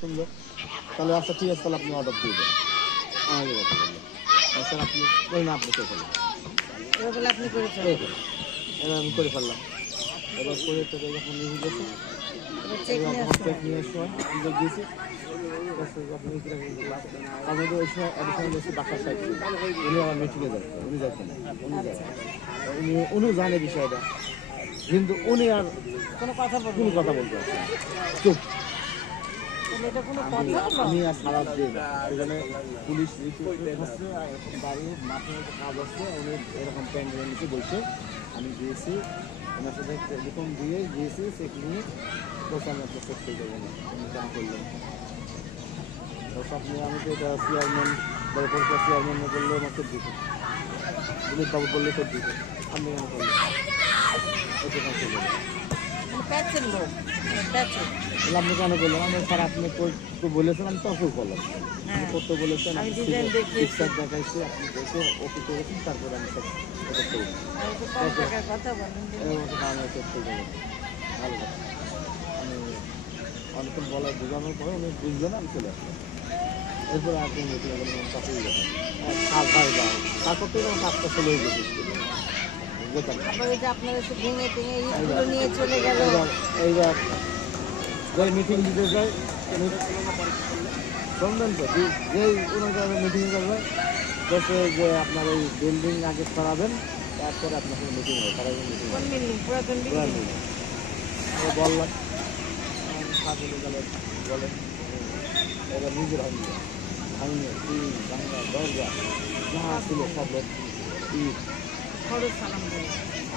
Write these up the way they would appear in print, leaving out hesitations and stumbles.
সুন্দর। তাহলে আচ্ছা ঠিক আছে, তাহলে আপনি অর্ডার দিয়ে দেন। আমাকে কথা বললেন স্যার আপনি বলুন, আপনি করে ফেলেন। এবার আপনি করে ফেলবেন। এবার আমি করে ফেললাম। এবার করে তো যখন নিয়ে গেছে, এবার চেক নিয়ে যখন আসতে চেক হবে। নিয়ে সময় আমরা দিয়েছি, আমাদের ওই সময় অ্যাডিশনাল এসে ডাক্তার সাহেব ছিল। উনি আমার মিটিংয়ে যাচ্ছে, উনি যাচ্ছেন না, আচ্ছা, উনিও জানে বিষয়টা, কিন্তু উনি আর কোনো কথা কোনো বলবেন না। কথা বলতে পারছেন না, চুপ। তাহলে এটা কোনো আমি কথা হলো? আমি আর সারা দিন সেখানে পুলিশ রিক্রুটমেন্ট হচ্ছে, বাড়ির মাঠে কাজ হচ্ছে, উনি এরকম প্যান্ডেলের নিচে বলছে। আমি গিয়েছি ওনার সাথে টেলিফোন দিয়ে গিয়েছি, চেক নিয়ে বলছে আমি একটা চেক করে দেবো না, উনি কেন করলেন। আপনি আমি তো এটা চেয়ারম্যান বড় পরিষদ চেয়ারম্যান না বললে আমার চোখ দিত, দিলীপ বাবু বললে চোখ দিত, আপনি কেন করলেন এটা কেন করলেন। মানে প্যাচের লোক, প্যাচের। বলে আপনি কেন করলেন, আমি স্যার আপনি তো বলেছেন, আমি তর্ক করলাম, আপনি হ্যাঁ, করতে বলেছেন, আমি আমি ডিজাইন দেখিয়েছি। ঠিকঠাক দেখাইছি, আপনি দেখে ওকে করেছেন, তারপরে আমি সব এটা করি আর একটু কম টাকার কথা বলেন। এর মতো কারণে করতে গেলে ভালো কথা। আমি অনেকক্ষণ বলা বোঝানোর পরে উনি বুঝলেন, আমি চলে আসলাম। এরপরে আর কোনো মিটিং হবে না, কাছেই গেছে কাজ ভাই বা তারপর থেকে আমার কাজটা চলে গেছে যেতাম। আবার এই যে আপনারা এসে ভেঙে টেঙে ইটগুলো নিয়ে চলে গেল। এইবার যাই মিটিং দিতে যাই, শুনবেন তো, যেই ওনার মিটিং করবে বলছে যে আপনার এই বিল্ডিং আগে সরাবেন, তারপরে আপনার সাথে মিটিং হবে, তার আগে মিটিং কোন হবে। বিল্ডিং? পুরাতন বিল্ডিং। বললাম সাজলে গেলে বলে এবার নিজের ভাঙিয়ে ভাঙিয়ে টিন ভাঙা দরজা যা ছিল সব ইট, খরচ সালাম দেয়।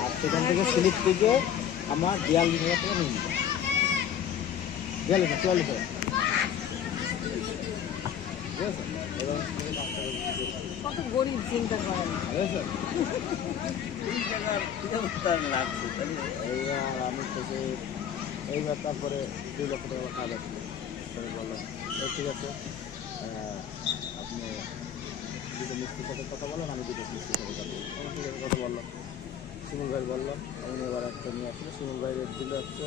আর সেখান থেকে স্লিপ থেকে আমার 42,000 টাকা নিয়ে নিতাম। 42,000 ঠিক আছে। এবার কত গরিব চিন্তা করেন। এইবার আমি থেকে এইবার তারপরে 2 লক্ষ টাকা কাজ আসলো, বললাম ঠিক আছে, আপনি দুটো মিস্ত্রির সাথে কথা বলেন, আমি দুটো মিস্ত্রির সাথে কথা বললাম, ঠিক আছে কথা বললাম। শিমুল ভাই বললাম, আমি এবার একটা নিয়ে আসলে শিমুল ভাই রেট দিল হচ্ছে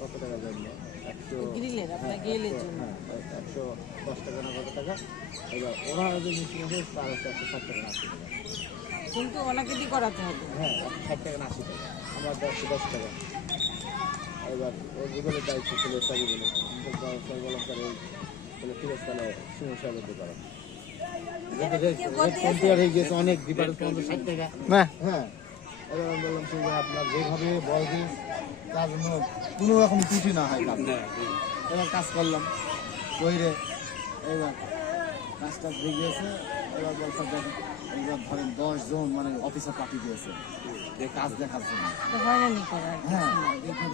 কত টাকা জন্য 100, গ্রিলের, আপনার গ্রিলের জন্য। হ্যাঁ 110 টাকা না কত টাকা। এবার ওরা যে মিস্ত্রি আছে তার হচ্ছে 160 টাকা না 80 টাকা। কিন্তু ওনাকে দিয়ে করাতে হবে। হ্যাঁ 60 টাকা না 80 টাকা, আমার 10 টাকা। এবার ওর গুগলের দায়িত্ব ছিল সবই বলে বললাম স্যার এই বলে ঠিক আছে, তাহলে শিমুল সাহেবের দোকান হয়ে গিয়েছে অনেক ডিপার্টমেন্ট 60 টাকা। হ্যাঁ এবার আমি বললাম ঠিক আছে, আপনার যেভাবে বয়স তার জন্য কোনো রকম ত্রুটি না হয় কাজ। এবার কাজ করলাম কইরে, এবার কাজটা হয়ে গিয়েছে। এবার বলছে এবার ধরেন 10 জন মানে অফিসার পাঠিয়ে দিয়েছে কাজ দেখার জন্য। তো হয়রানি করার। হ্যাঁ দেখে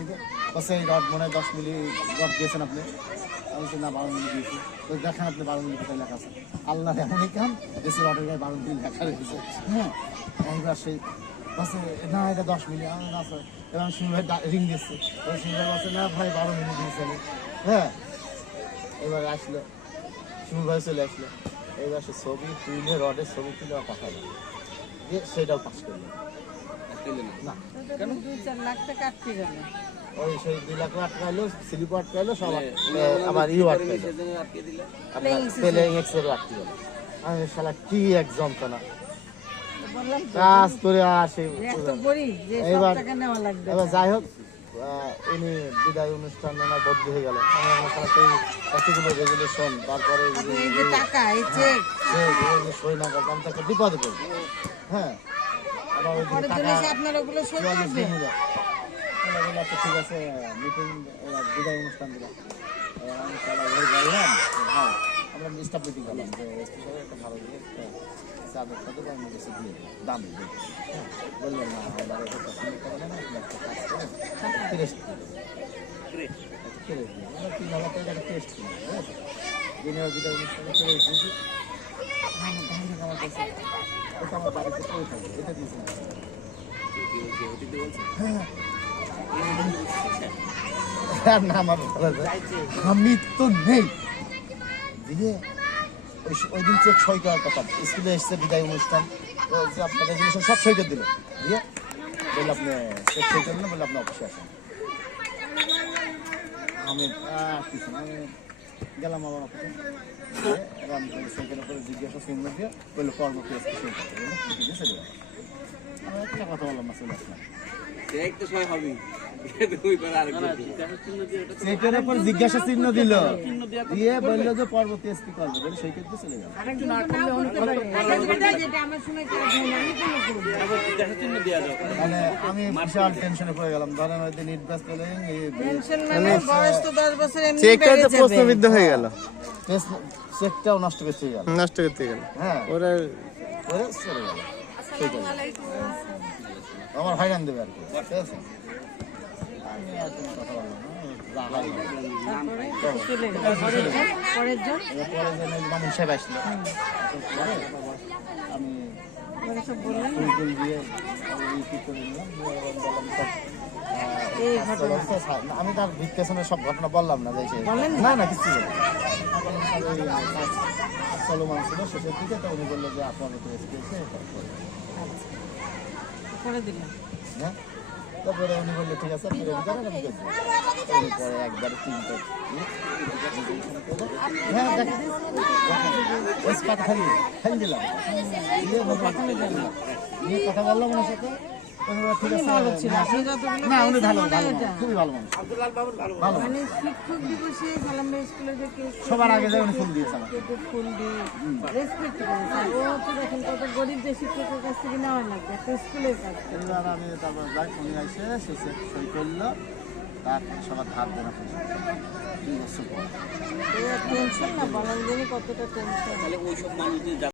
বলছে এই রড মনে হয় 10 মিলি রড দিয়েছেন আপনি। আমি বলছি না 12 মিলি দিয়েছি। তো দেখেন আপনি 12 মিলি কোথায় লেখা আছে, আল্লাহ এমনই কাম বেশি রডের গায়ে 12 মিলি লেখা রয়েছে। হ্যাঁ এইবার সেই বলছে না এটা 10 মিলি, আমি না স্যার। এবার আমি শিমুল ভাই রিং দিচ্ছি, এবার শিমুল ভাই বলছে না ভাই 12 মিলি দিয়েছে আমি। হ্যাঁ এবার আসলো শিমুল ভাই চলে আসলো, এইবার সে ছবি তুলে রডের ছবি তুলে পাঠালো, দিয়ে সেটাও পাস করলো না। কেন? 2-4 লাখ টাকা আটকে গেল। ওই সেই 2 লাখ আটকাইলো, স্লিপ আটকাইলো, সব আমার ইউ আটকাইলো, আপনার প্লেইং এক্সেরও আটকে গেল। আমি শালা কি এক যন্ত্রণা বললাম তো, কাজ করে আসে। এত গরিব যে সব এবার টাকা নেওয়া লাগবে। এবার যাই হোক উনি বিদায় অনুষ্ঠান ওনার বদলি হয়ে গেল। আমি আমার শালা সেই কতগুলো রেগুলেশন, তারপরে আপনি এই যে টাকা, এই চেক, সই না করতাম আমি তো একটা বিপদে পড়বো। হ্যাঁ আবার ওই পরের টাকা দিন এসে আপনার ওগুলো সই 44 করবে। দিন হলো। আচ্ছা ঠিক আছে, মিটিং বিদায় অনুষ্ঠান দিলাম। আমি তাহলে ঘরে গেলাম, হ্যাঁ আমরা স্টাফ মিটিং করলাম যে একটা ভালো দিয়ে চাদর টাদর আমি কাছে দিয়ে দাম দিয়ে বললেন না আমার এটা পছন্দ করে না, আপনি একটা কাজ করেন টেস্ট টেস্ট দিয়ে আমরা 3,000 টাকা একটা টেস্ট কিনি, ঠিক আছে। দিনের বিদায় অনুষ্ঠানে চলে এসেছি, আমার কাছে ওটা আমার বাড়িতে পড়ে থাকবে, এটা দিয়েছি হ্যাঁ না আমার আমি তো নেই দিয়ে ওই দিন চেক সই করার কথা, স্কুলে এসছে বিদায় অনুষ্ঠান, তো যে আপনার রেজুলেশন সব সই করে দিল, দিয়ে বললে আপনি চেক সই করলেন, বললে আপনি অফিসে আসেন। আমি কিছু না, আমি গেলাম আমার অফিসে এবার সেখানে করে জিজ্ঞাসা চিহ্ন দিয়ে বললো পরবর্তী আজকে সেই কথা বললো ঠিক আছে চলে আমি একটা কথা বললাম না চলে আসলাম সেটার উপর জিজ্ঞাসা চিহ্ন দিল দিয়ে বললো যে পরবর্তী এসপি করবে বলে সেই ক্ষেত্রে চলে গেল যেটা আমার শুনে কেউ দেয় না, আমি কেন করবো? মানে আমি বিশাল টেনশনে পড়ে গেলাম ধরেন ওই দিন ইটবাস পেলেন টেনশন মানে বয়স তো 10 বছর এমনি চেকটা বেড়ে তো যাবে। প্রশ্নবিদ্ধ হয়ে গেল, চেকটাও নষ্ট করতে গেল নষ্ট করতে গেল। হ্যাঁ ওরা ওরে চলে গেল সেইটাই। আমার হয়রান দেবে আর কি ঠিক আছে আমি আর কোনো কথা বললাম না রাগ হয় না। চলে গেল। পরের জন এরপরে যে মামুন সাহেব আসলো আসার পরে আমি ওরা সব বললেন ফুল দিয়ে আমি কি করে নিলাম দিয়ে এবং বললাম সব এই কাজ চলছে, না, আমি তার ভিক্ষেশনের সব ঘটনা বললাম না যে না না কিছু বলিনি। আমি বললাম, স্যার, ওই কাজ চলমান ছিল শেষের দিকে তো উনি বললো যে আপনার মতো এসপিএসে করে দিলাম। হ্যাঁ তারপরে উনি বললো ঠিক আছে আপনি রেডি করেন আমি করবো এরপরে একবারে তিনটে হ্যাঁ দেখ কথা খালি খালি দিলাম দিয়ে কথা বললাম ওনার সাথে উনি বললো, ঠিক আছে ভালো ছিল, আপনি যতগুলো না উনি ভালো পেয়েছেন ভালো ওটা। খুবই ভালো মানুষ ভালো মানে শিক্ষক দিবসে সালামে স্কুলে যে কেক সবার আগে যে উনি ফুল দিয়েছে আমাকে কেটে ফুল দিয়ে রেসপেক্ট করেছে। ও তো দেখেন কত গরিব যে শিক্ষকের কাছ থেকে নেওয়া লাগবে একটা স্কুলের কাছ থেকে। এবার আমি তারপর যাই উনি আসে সে সই করলো তার সবার ধার দেনা পয়সা 2 বছর পর টেনশন না বলেন জানি কতটা টেনশন।